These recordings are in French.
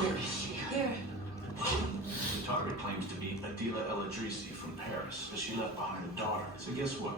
Where is she? There. The target claims to be Adila El Idrisi from Paris, but she left behind a daughter. So guess what?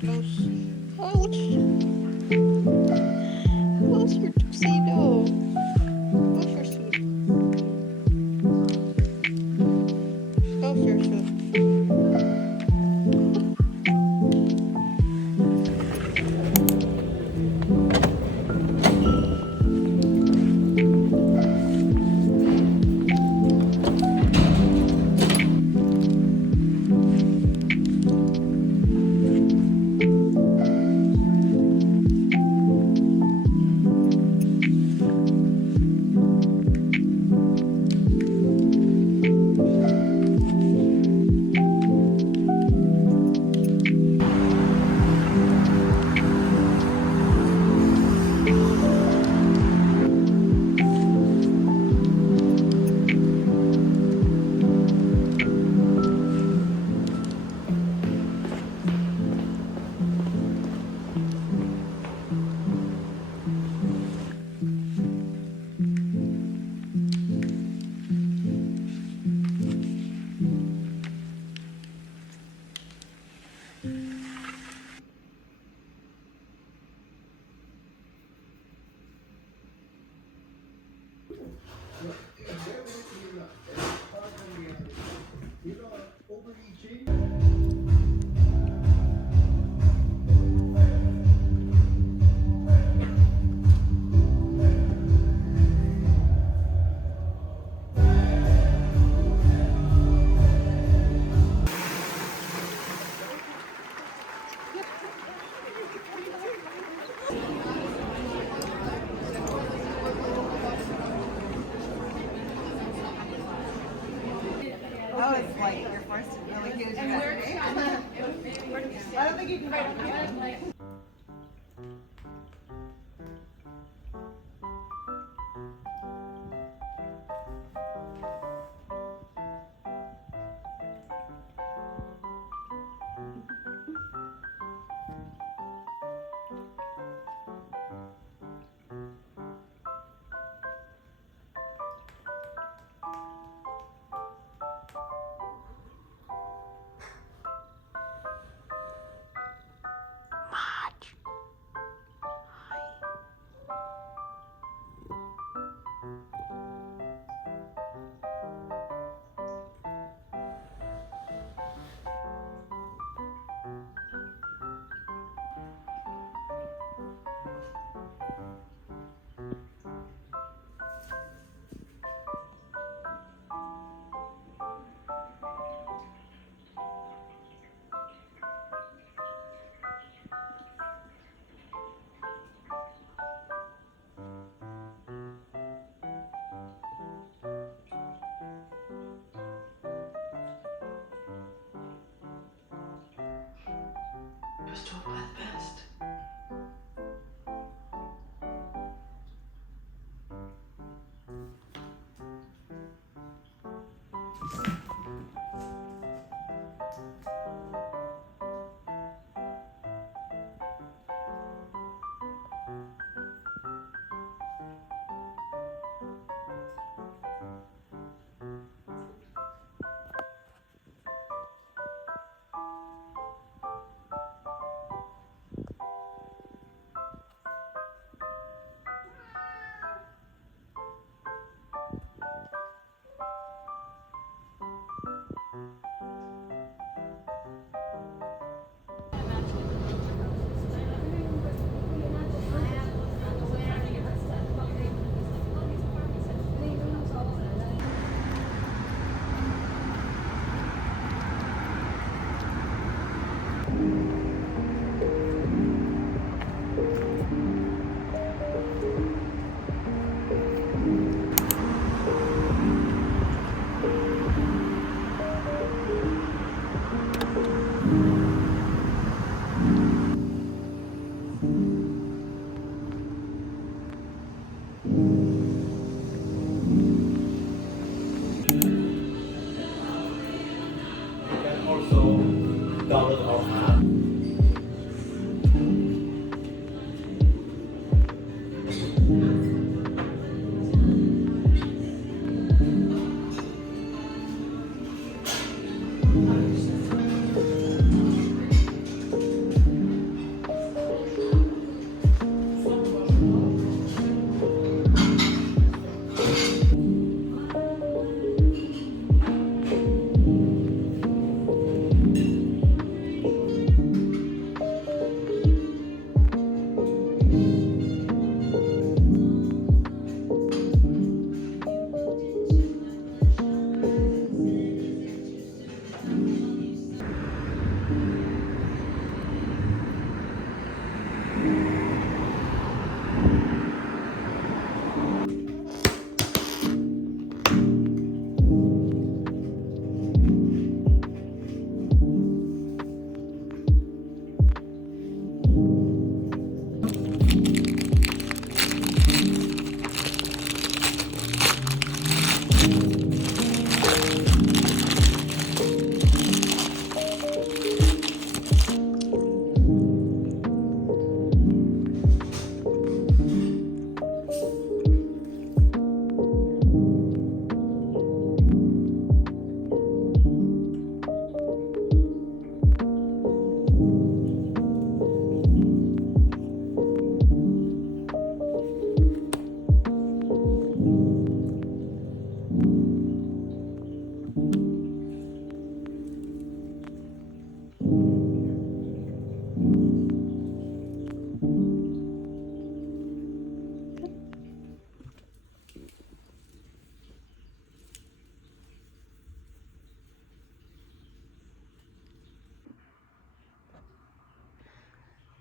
Close. Ouch. Close your tuxedo. Close your suit. Close your suit. Oh, it's like your first really good day. I don't think you can write it. Best hope by the best. You can also download our app.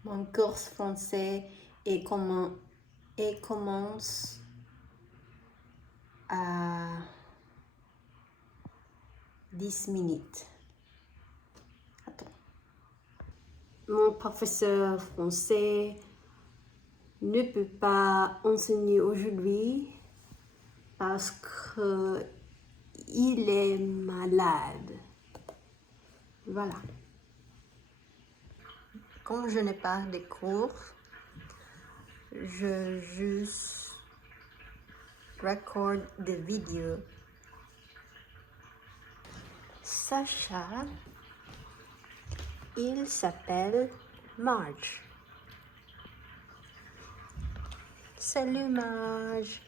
Mon cours français commence à 10 minutes. Attends. Mon professeur français ne peut pas enseigner aujourd'hui parce qu'il est malade. Voilà. Quand je n'ai pas de cours, je juste record des vidéos. Sacha, il s'appelle Marge. Salut Marge.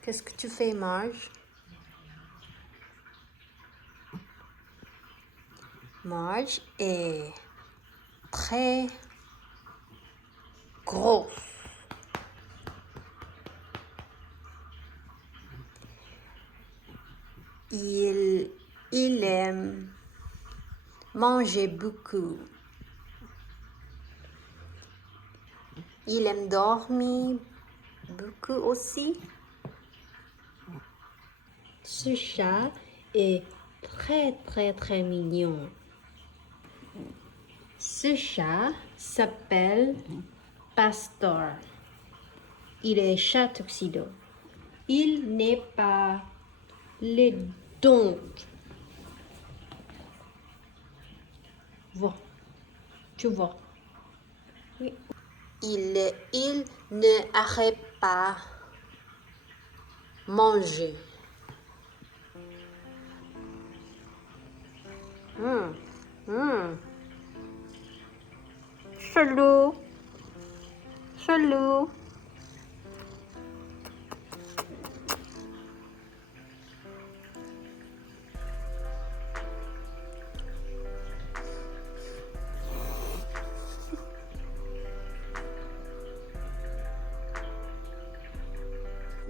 Qu'est-ce que tu fais, Marge? Marge est très grosse. Il aime manger beaucoup. Il aime dormir beaucoup aussi. Ce chat est très mignon. Ce chat s'appelle Pastor. Il est chat tuxedo. Il n'est pas les donc. Vois. Tu vois. Oui. Il ne arrête pas manger. Chelou. Chelou.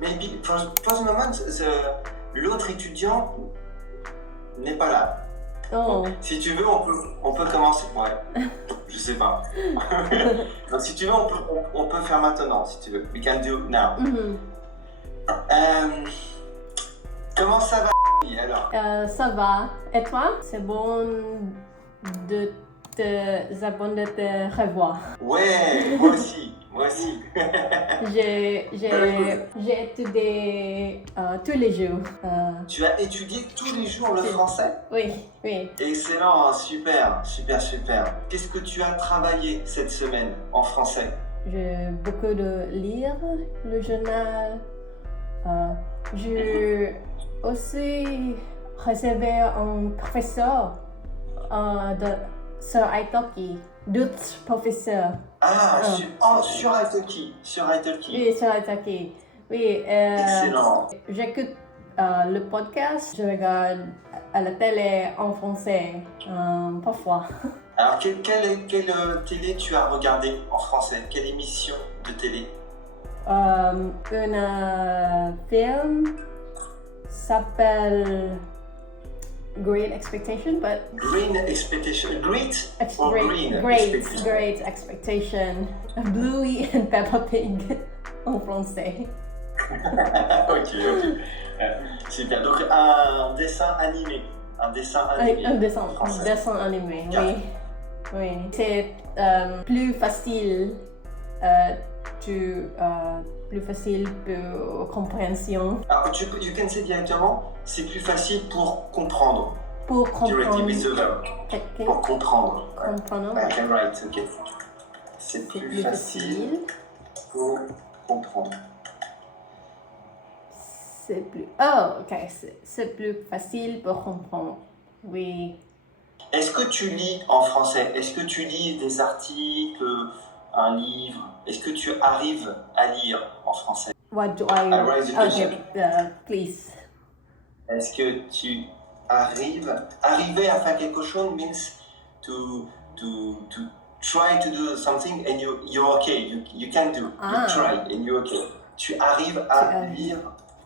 Maybe for the moment, l'autre étudiant n'est pas là. Oh. Si tu veux, on peut commencer. Ouais. Je sais pas. Donc si tu veux, on peut faire maintenant. Si tu veux, we can do now. Comment ça va alors? Ça va. Et toi? C'est bon de te revoir. Ouais, moi aussi. Moi aussi. J'ai étudié tous les jours. Tu as étudié tous les jours le français? Oui, oui. Excellent, super. Qu'est-ce que tu as travaillé cette semaine en français? J'ai beaucoup de lire le journal. J'ai aussi recevé un professeur sur Italki, d'autres professeurs. Ah, sur Italki. Oui, sur Italki. Oui. Excellent. J'écoute le podcast, je regarde à la télé en français, parfois. Alors, quelle télé tu as regardé en français? Quelle émission de télé? Un film s'appelle Great Expectation, but Green Expectation. Great or Green Great Expectation? Expectation. Bluey and Peppa Pig en français. Ok. Super. Donc, un dessin animé. Un dessin animé. Oui. Oui. C'est plus facile. Plus facile pour compréhension. Alors, you can say directement, c'est plus facile pour comprendre. Pour comprendre. Directly with the verb. Pour comprendre. Comprendre. I can write, ok. C'est plus facile pour comprendre. C'est plus. Oh, ok. C'est plus facile pour comprendre. Oui. Est-ce que tu lis en français? Est-ce que tu lis des articles, un livre? Est-ce que tu arrives à lire en français? What do I? Okay, please. Est-ce que tu arrives à faire quelque chose means to try to do something and you're okay, you can do, you try and you're okay. Tu arrives à lire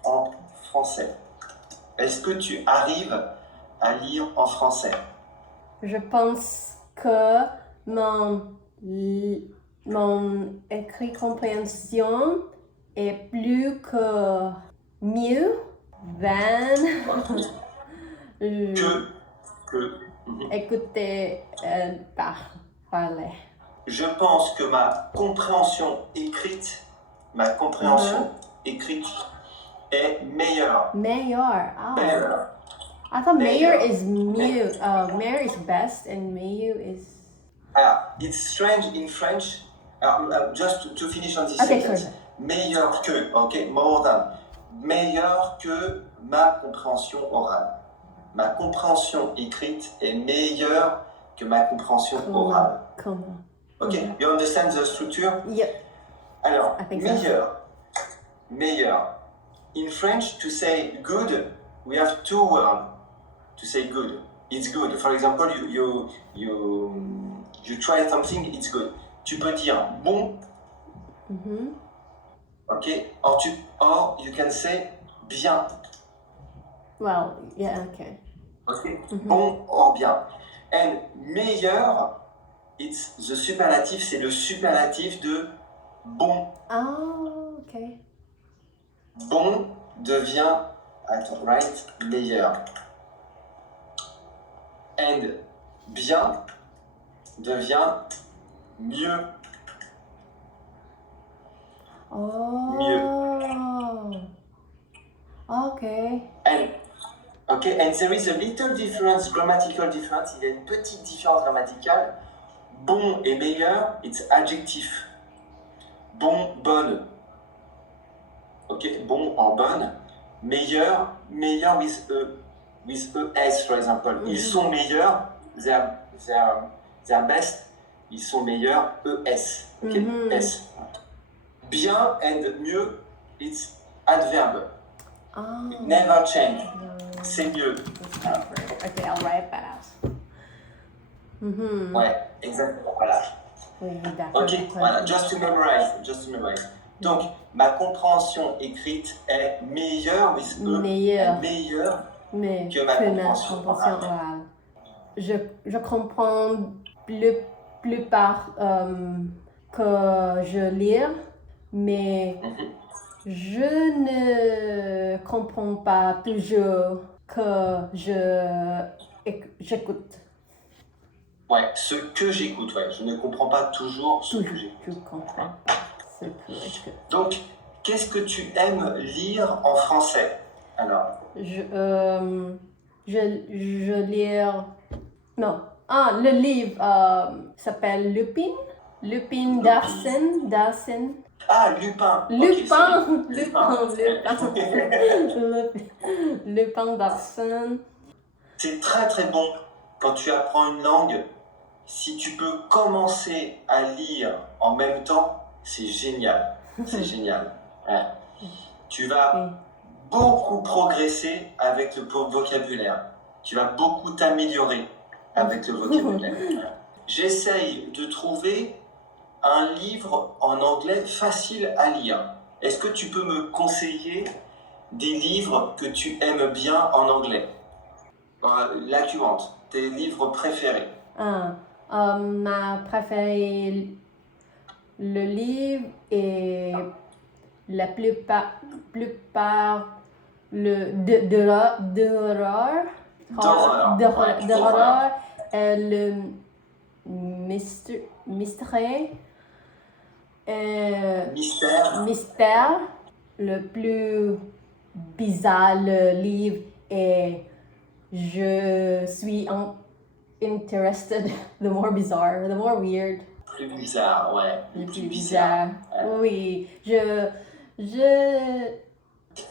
en français. Est-ce que tu arrives à lire en français? Je pense que mon écrit compréhension est plus que mieux écouter parler. Je pense que ma compréhension écrite est meilleure. Meilleur. Oh. Meilleure. I thought meilleur is mieux. Meilleur is best and mieux is. It's strange in French. Just to finish on this Okay, sentence. sorry. Meilleur que, ok, more than. Meilleur que ma compréhension orale. Ma compréhension écrite est meilleure que ma compréhension orale. Comment? Ok, you understand the structure? Yep. Alors, I think so. meilleur. In French, to say good, we have two words to say good. It's good. For example, you try something, it's good. Tu peux dire bon. Ok. Or you can say bien. Well, yeah, okay. Ok. Bon or bien. And meilleur, it's the superlative, c'est le superlatif de bon. Oh, okay. Bon devient, right, meilleur. and bien devient mieux. Oh. Mieux. Okay. And there is a little difference, grammatical difference. Il y a une petite différence grammaticale. Bon et meilleur, it's adjectif. Bon, bonne. Ok, bon en bonne. Meilleur with ES, for example. Ils sont meilleurs, they are best. Ils sont meilleurs, ES. Ok, S. Bien and mieux, it's adverb. Oh. It never change. C'est mieux. Okay, I'll write that out. Ouais, exactement. Voilà. Oui, d'accord. Ok, voilà, just to memorize. Donc, ma compréhension écrite est meilleure with E, meilleure Mais que ma compréhension orale. Je comprends le plupart que je lis, mais je ne comprends pas toujours que j'écoute. Ouais, ce que j'écoute, ouais. Je ne comprends pas toujours ce que j'écoute. Je comprends ce que j'écoute. Donc, qu'est-ce que tu aimes lire en français, alors? Je lis... Non. Ah, le livre s'appelle Lupin. Lupin d'Arsène. Ah, Lupin. Lupin. Okay, Lupin d'Arsène. C'est très très bon quand tu apprends une langue. Si tu peux commencer à lire en même temps, c'est génial. C'est génial. Ouais. Tu vas beaucoup progresser avec le vocabulaire. Tu vas beaucoup t'améliorer avec le vocabulaire. J'essaye de trouver un livre en anglais facile à lire. Est-ce que tu peux me conseiller des livres que tu aimes bien en anglais? La suivante, tes livres préférés. Ma préférée, le livre et la plupart d'horreur et le mystère. Mystère, le plus bizarre le livre et je suis interested, the more bizarre, the more weird. Plus bizarre, ouais. Le plus bizarre. Oui, je...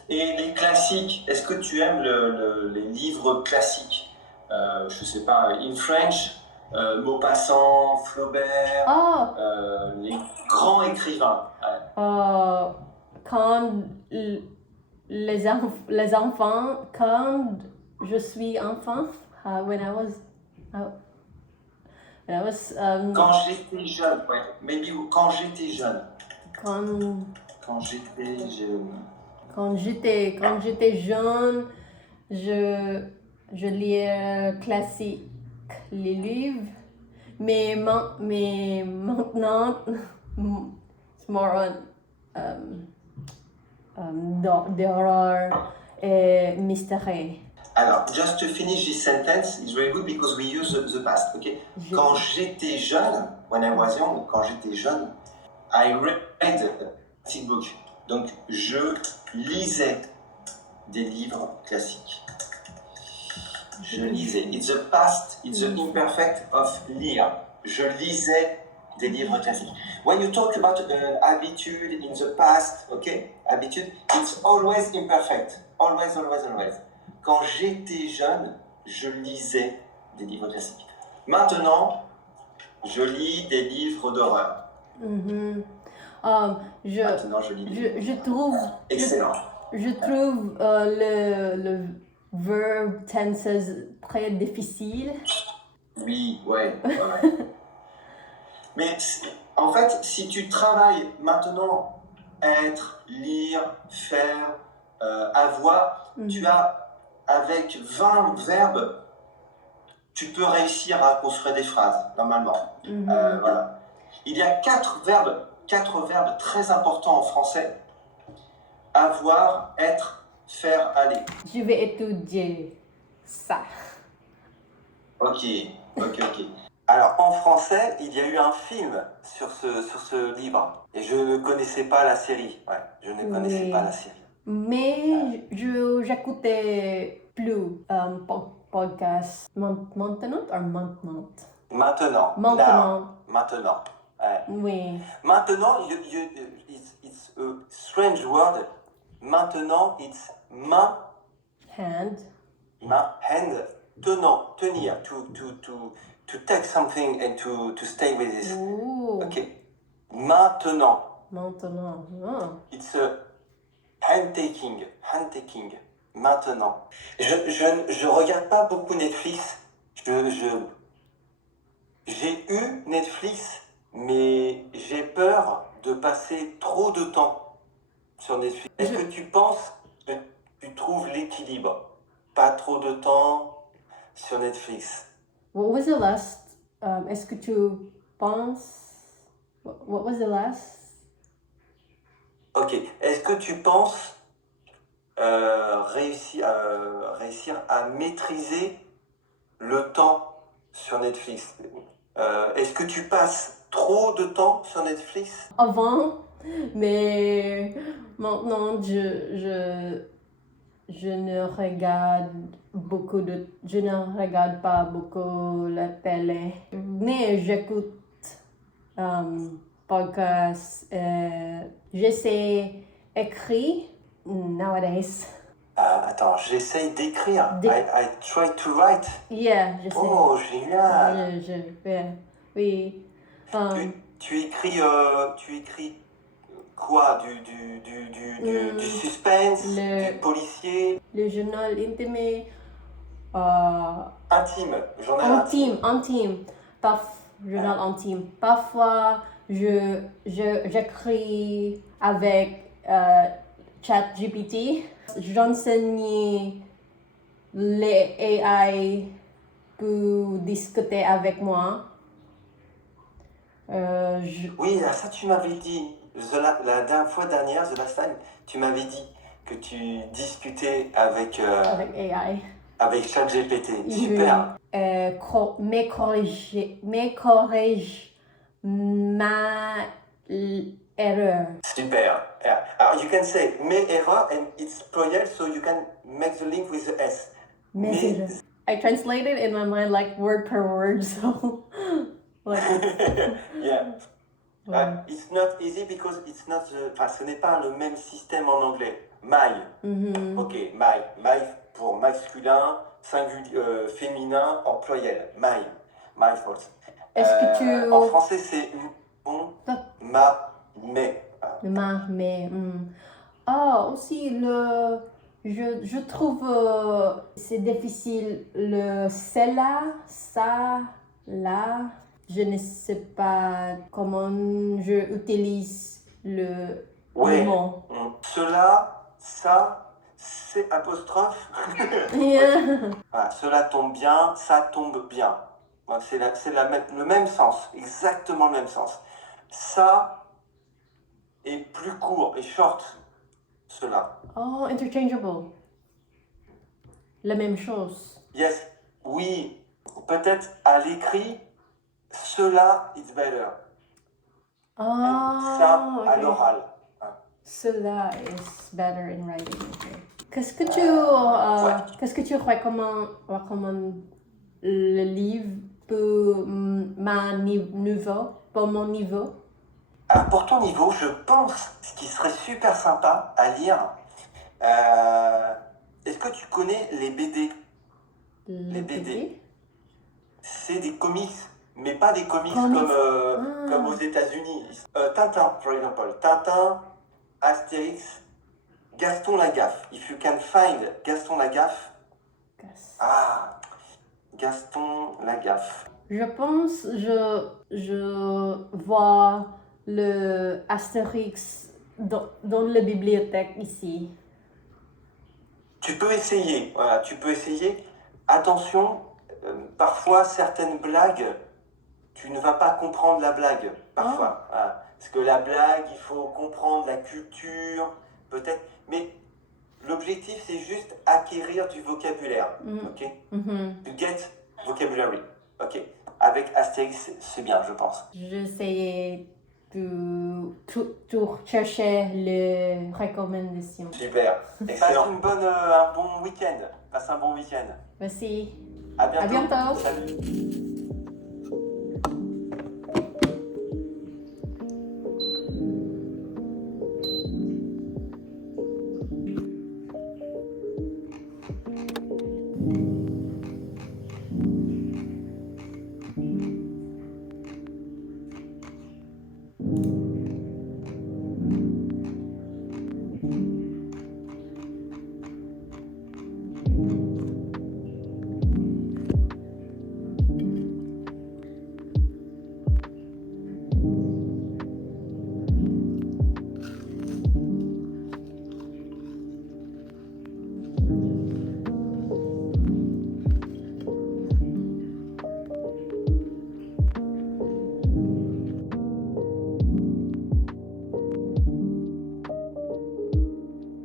Et les classiques, est-ce que tu aimes les livres classiques? Je sais pas, in French, Maupassant, Flaubert, les grands écrivains. Quand les enfants, quand je suis enfant, when I was quand j'étais jeune, ouais. Maybe quand j'étais jeune. Quand j'étais jeune, je lisais classique les livres, mais maintenant c'est more d'horreur et mystère. Alors, just to finish this sentence, it's very good because we use the past, okay? Quand j'étais jeune, when I was young, quand j'étais jeune, I read a classic book. Donc, je lisais des livres classiques. Je lisais. It's the past, it's the imperfect of lire. Je lisais des livres classiques. When you talk about habitude in the past, okay? Habitude, it's always imperfect. Always, always, always. Quand j'étais jeune, je lisais des livres classiques. Maintenant, je lis des livres d'horreur. Maintenant, je lis des livres. Je trouve... Excellent. Je trouve le verb tenses très difficile. Oui, ouais. Mais en fait, si tu travailles maintenant, être, lire, faire, avoir, tu as... Avec 20 verbes, tu peux réussir à construire des phrases, normalement. Voilà. Il y a 4 verbes très importants en français. Avoir, être, faire, aller. Je vais étudier ça. Ok, ok. Alors en français, il y a eu un film sur ce livre. Et je ne connaissais pas la série. Ouais, je ne connaissais Oui. pas la série. Mais j'écoutais plus podcast maintenant ou maintenant? Maintenant. Maintenant. Now. Maintenant. Ouais. Oui. Maintenant, it's a strange word. Maintenant, it's main, Hand. hand, tenant, tenir, to take something and to stay with this. Ooh. Okay. Maintenant. Maintenant. Ah. It's a hand taking. Maintenant. Je regarde pas beaucoup Netflix. J'ai eu Netflix, mais j'ai peur de passer trop de temps sur Netflix. Est-ce que tu penses que tu trouves l'équilibre? Pas trop de temps sur Netflix. What was the last? Est-ce que tu penses? What was the last? Ok. Est-ce que tu penses réussir à maîtriser le temps sur Netflix? Est-ce que tu passes trop de temps sur Netflix? Avant, mais maintenant je ne regarde pas beaucoup la télé, mais j'écoute podcasts. J'essaie écrire nowadays. Attends, j'essaye d'écrire. I try to write. Yeah, j'essaie. Oh, génial. Oui. Tu écris quoi? Du suspense, du policier? Le journal intime. Intime, journal intime. Intime. Journal intime. Parfois, j'écris avec ChatGPT. J'enseigne les AI pour discuter avec moi. Oui, ça tu m'avais dit. La dernière fois, the last time, tu m'avais dit que tu discutais avec AI. Avec ChatGPT. Super. Corrige ma erreur. Super. Yeah. You can say mes erreurs and it's plural, so you can make the link with the S. I translated in my mind like word per word, so like. Yeah. It's not easy because it's not ce n'est pas le même système en anglais. My. Mm-hmm. Ok, my. My pour masculin, singulier, féminin, en pluriel. My fault. Est-ce que tu... En français, c'est on, ma, mais. Mais. Aussi, je trouve c'est difficile le cela, ça, là. Je ne sais pas comment je utilise le mot. Cela, ça, c'est apostrophe. Yeah. Cela tombe bien, ça tombe bien. C'est le même sens, exactement le même sens. Ça est plus court et short, cela. Oh, interchangeable. La même chose. Yes, oui, peut-être à l'écrit, cela is better. Ça Okay. à l'oral. Cela is better in writing. Okay. Qu'est-ce que tu recommandes le livre pour mon niveau? Alors pour ton niveau, je pense ce qui serait super sympa à lire. Est-ce que tu connais les BD? Les BD. C'est des comics, mais pas des comics comme aux États-Unis. Tintin, par exemple. Tintin, Astérix, Gaston Lagaffe. If you can find Gaston Lagaffe. Gaston Lagaffe. Je pense je vois le Astérix dans la bibliothèque ici. Tu peux essayer, voilà, Attention, parfois certaines blagues, tu ne vas pas comprendre la blague, parfois. Voilà. Parce que la blague, il faut comprendre la culture, peut-être. Mais l'objectif, c'est juste acquérir du vocabulaire, ok? Mm-hmm. To get vocabulary. Ok. Avec Astérix, c'est bien, je pense. J'essayais de toujours chercher les recommandations. Super. Excellent. Un bon week-end. Passe un bon week-end. Merci. À bientôt. À bientôt. Salut.